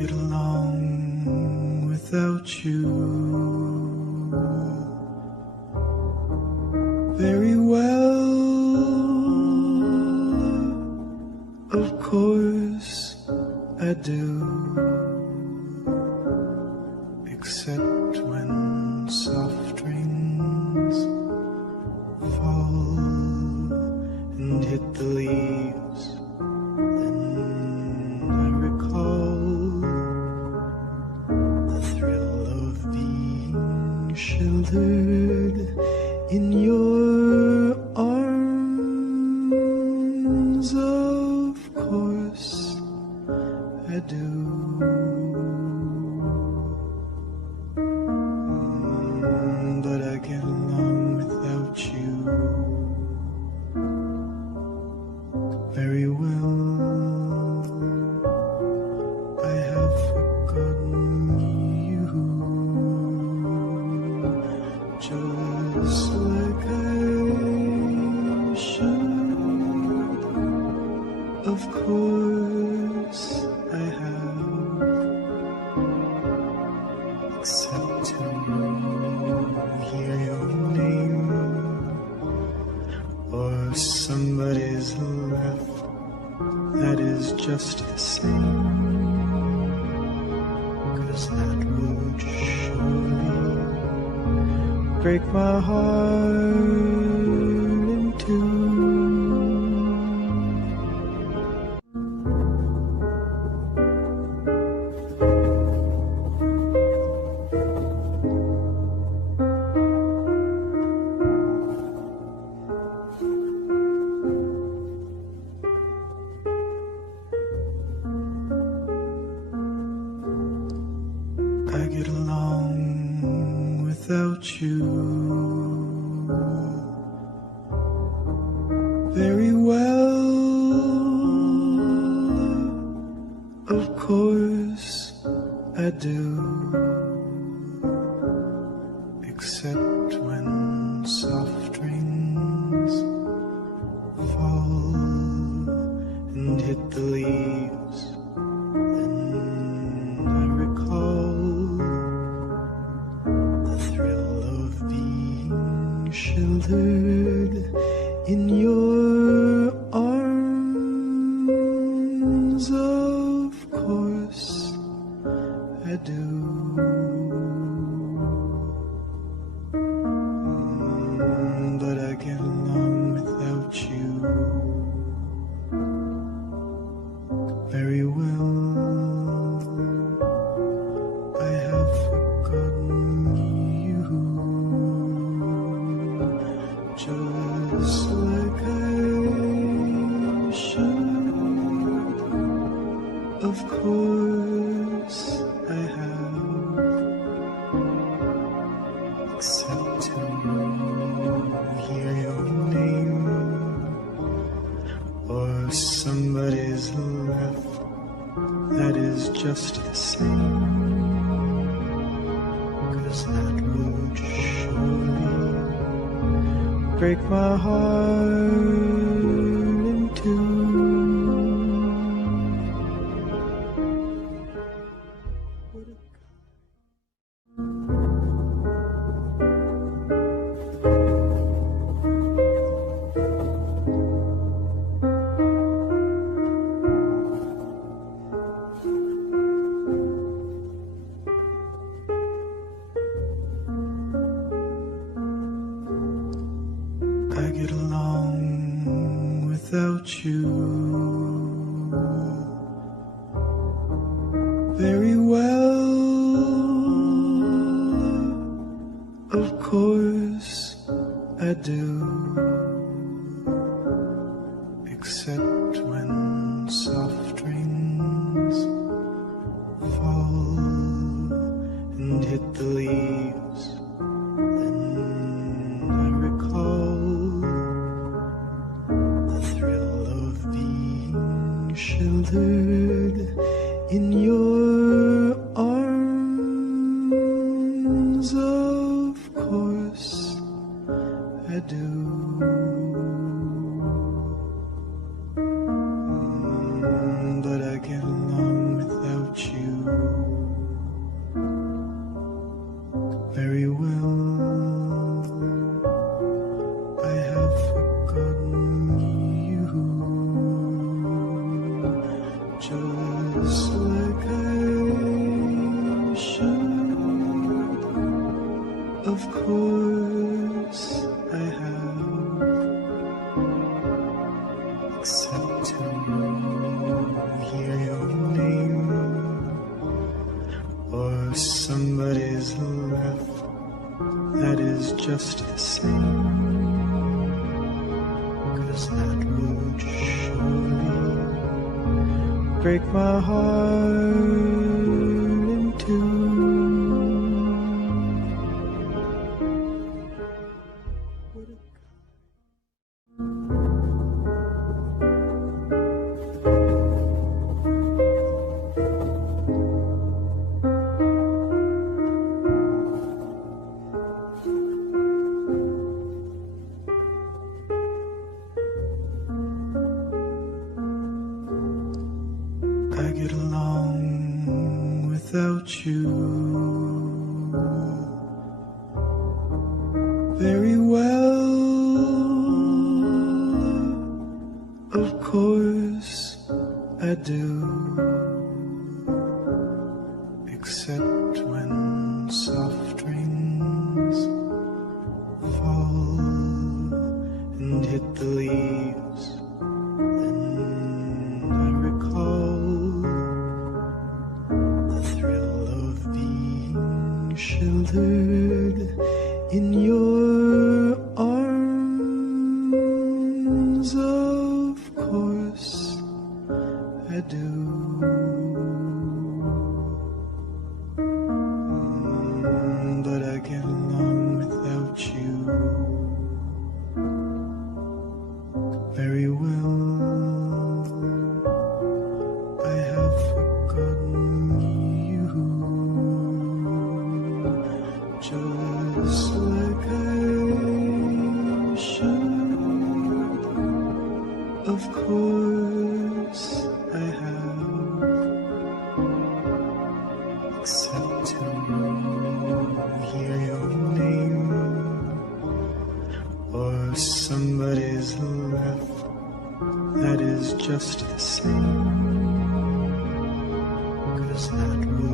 get along without you very well. Of course I do, except when soft rains fall and hit the leaves. Then I recall the thrill of being sheltered in your arms. Of course I do. But I get along without you very well. I have forgotten you, just like I should. Of course I have, except to hear your name or somebody's laugh. That is just the same, 'cause that would surely break my heart in two. I get along without you very well. Of course I do, except when soft rains fall and hit the leaves. Then I recall the thrill of being sheltered in your arms. Of course I do. But I get along without you very well. I have forgotten you, just like I should. Of course I have, except to hear your name or somebody's laugh. That is just the same, 'cause that would surely break my heart in two. I get along without you very well. Of course I do, except when soft rains fall and hit the leaves. Then I recall the thrill of being sheltered in your arms. Of course I do. But I get along without you except to hear your name or somebody's laugh that is just the same, 'cause that would surely break my heart in two. I get along without you very well. Of course I do, except when soft rains fall and hit the leaves. Then I recall the thrill of being sheltered in your arms. Of course I do. But I get along without you very well. I have forgotten you, just like I should. Of course I have, except to hear your name or somebody's laugh that is just the same, 'cause that would